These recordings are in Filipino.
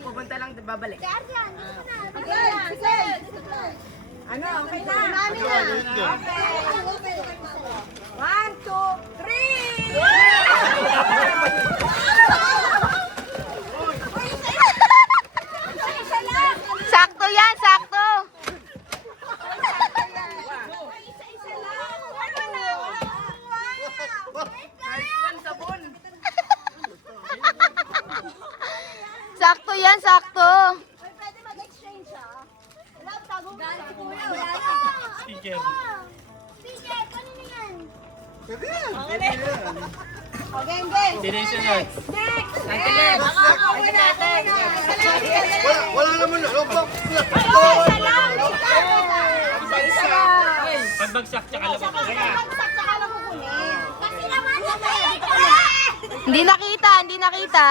Pupunta lang, babalik. Ano, okay na? Marami na. Okay. 1, 2, 3! Sakto yan, sakto. Sakto yan, sakto. Pwede mag-exchange siya. Wala, tago mo siya. Speaker. Speaker, kanina yan. Pwede yan. Okay, game. Destination Arts. Next! Next! Wala naman na. Pagbagsak tsaka labang. Kasi naman sa Hindi nakita, hindi nakita.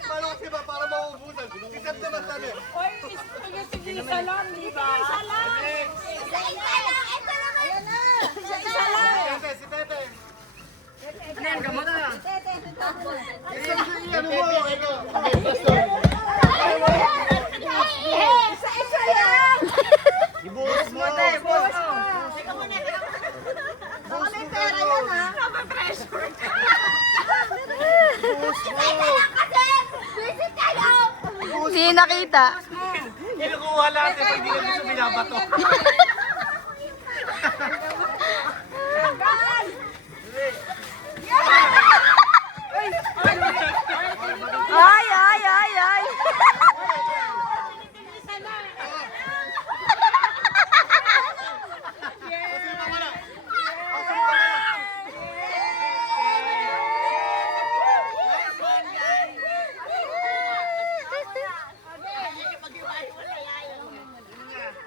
Paano kasi ba para mauubusan? Isang naman tayo. Isa lang, di ba? Isa lang. Ito lang. Ayan na. Isa lang. Si Tete. Ano yan, gamot na? Ano mo? Ito. Isa lang. Ibuhos mo. Boss! Baka may pera yan, ha? Visit kayo! Hindi nakita. Kinukuha lahat eh pag di kami sa binabato. Ay, ay, ay, ay.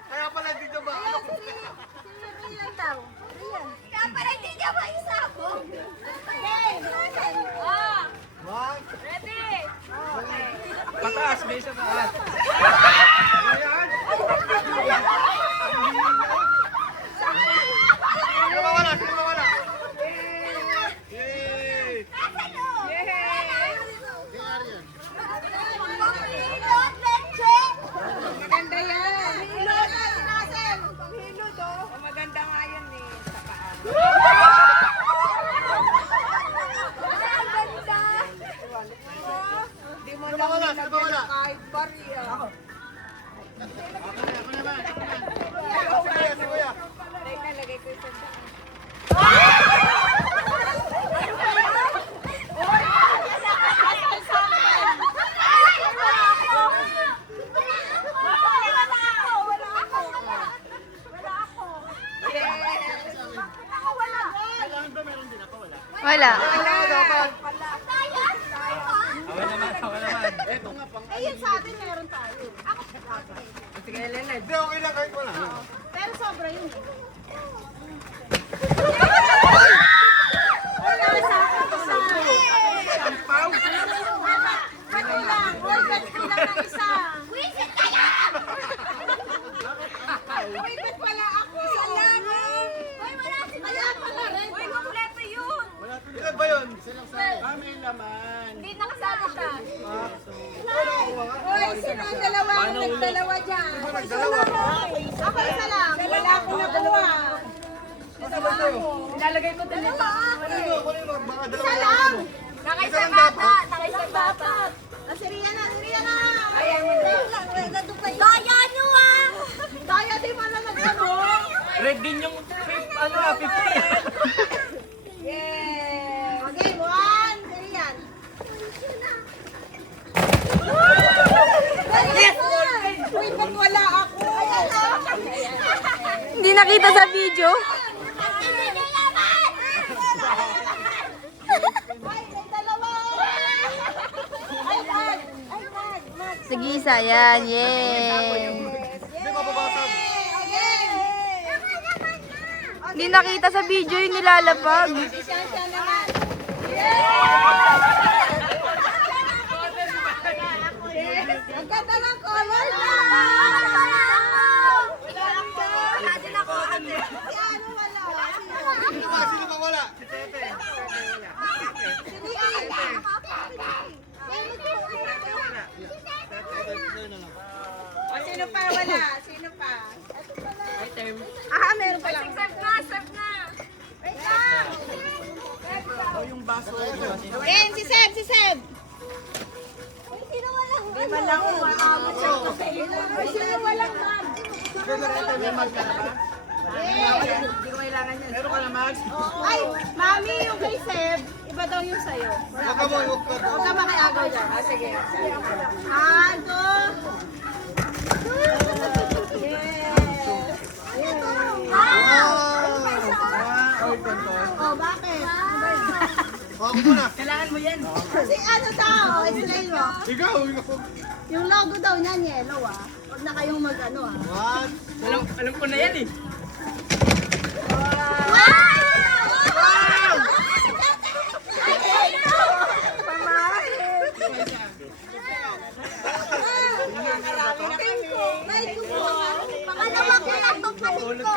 Kaya pala dito ba? Kaya pala hindi niya maisabong. Okay. One. Pataas, may isa taas. Sino mawala? Sino mawala? Yay! Maganda yan. Hilod na sinasin. Hilod, oh. Maganda nga yan, eh. Sa paan. Ang ganda. Hindi mo Sino lang mawala? Sino mawala? kahit bariya. Ako naman. Si Kuya, si Kuya. Teka, lagay ko yung sanda. Wala. Awa naman. Ito nga pang. Ayun sa atin meron tayo. Ako Sige, Leonard. Hindi, okay lang kahit wala. pero sobra yun. Sampaw! Pati lang. Uy, bet ko lang ng isa. Wisit kaya! Uy, bet wala ako. Isa lang. Uy, wala si Kaya pala rin. Uy, kompleto yun. Ilan ba yun? May laman. Hindi nakasama siya. Uy, sino ang dalawa? Nagdalawa dyan. Nagdalawa. Ako isa lang. Wala akong nakuha. Ilalagay ko din ito. Kanino? Baka Isa dalawa lang. mo. Nakaisang bata. Nakaisang bata. Si Rian na. Ayan, Daya nyo ah. Daya di mo na nagano. Red din yung 50. Yeah. Okay, 1. Si Rian. Yes! Uy, ba't wala ako? Ayan o. Hindi nakita sa video. Ay, may dalawa. Ay, Mag. Sige, isa yan. Yay. Hindi mababasag. Again. Hindi nakita sa video yung nilalapag. Siya naman. Ang ganda ng color na! Wala din ako, ate. Si ano wala? Sino ba wala? O, sino pa wala? Sino pa? Ah, meron pa lang. Serve na, serve na. Wait lang. Ken, si Seb, si Seb. Sino walang mag? Sino walang mag? Hindi ko kailangan yan. Meron ka na, Max? Ay, mami, yung kay Seb, iba daw yung sa'yo. Huwag ka mo, huwag ka. Huwag ka makiagaw dyan. Ah, sige. Ando. Oh, bakit? Huwag mo na. Kailangan mo yan. Kasi ano daw, explain mo. Ikaw, ikaw. Yung logo daw niyan, yellow ah. Huwag na kayong mag-ano ah. What? Alam ko na yan eh. Pangalawang ko lang itong palit ko.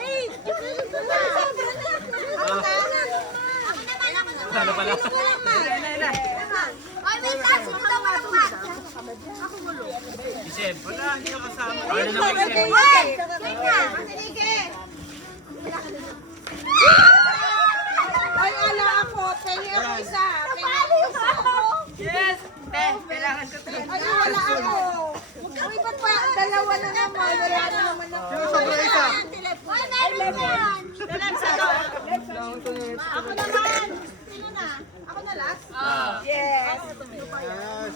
Eh, sobra na. Ako na. Ano pala? Ay, may taas mo daw walang mat. Isip. Wala, hindi ka kasama. Ano naman isip? Ay, kanya. Sige. Ay, ala ako. Pengi ako isa. Pengi ako isa. Yes! Te, kailangan ko to. Ay, wala ako. Uy, ba't pa? Dalawa na naman. Wala na naman ako. Sino sobra isa? Ay, meron yan. Ako naman. Sino na? Ako na last? Yes. Yes.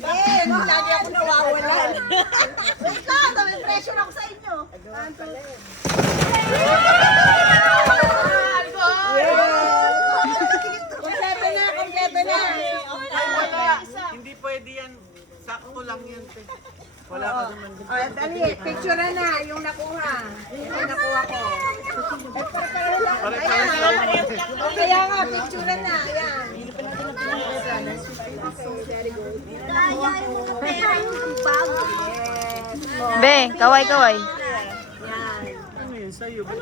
Eh, lagi ako nawawalan. Wait lang, dami pressure ako sa inyo. Kompleto na, kompleto na. Ay, wala. Hindi pwede yan. Sakto lang yan, te. Wala ka naman. Oh, dali, picture na yung nakuha. Yung nakuha ko. Ayan. O, kaya nga, picture na. Ayan. Very good. Be, kaway-kaway. Yan. Ano yun sa'yo?